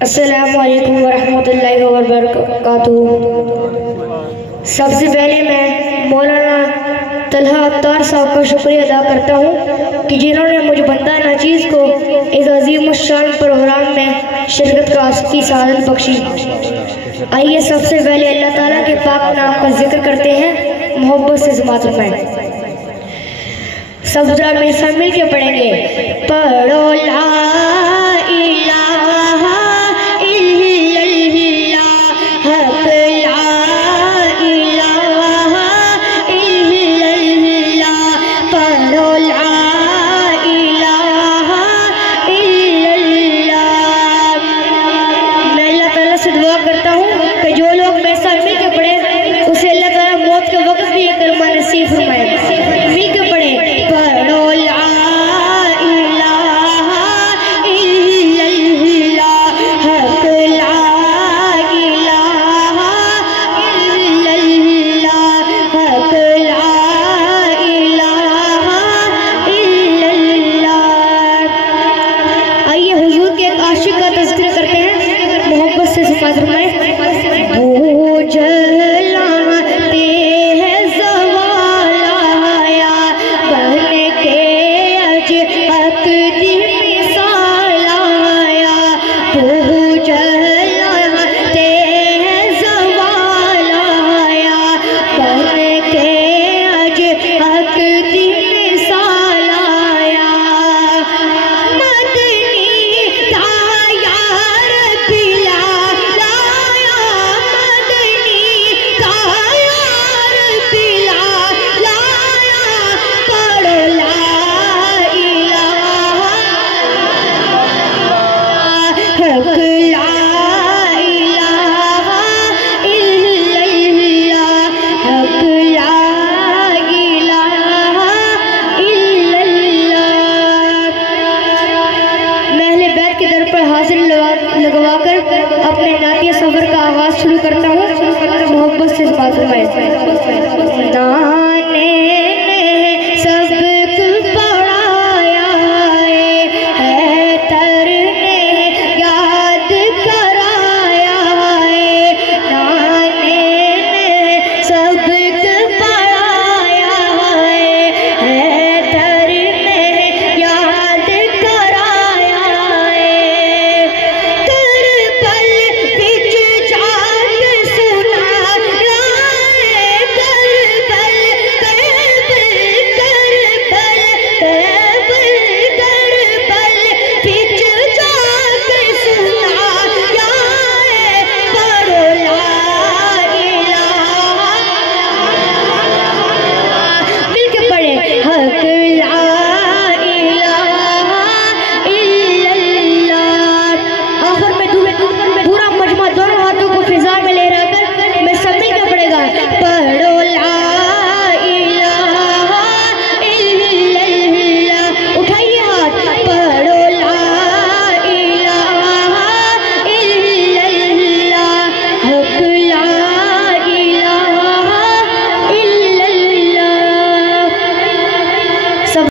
السلام علیکم ورحمۃ اللہ وبرکاتہ۔ سب سے پہلے میں مولانا طلحہ عطار صاحب کا شکریہ ادا کرتا ہوں کہ جنہوں نے مجھ بندہ ناچیز کو اس عظیم الشان پروگرام میں شرکت کی سعادت بخشی۔ آئیے سب سے پہلے اللہ تعالیٰ کے پاک نام کا ذکر کرتے ہیں، محبت سے سماعت فرمائیں۔ سب ذرا میرے ساتھ مل کے پڑھیں گے، پڑھو لا لگوا کر اپنے نعتیہ سفر کا آغاز شروع کرتا ہوں۔ محبت سے بات فرمائیں۔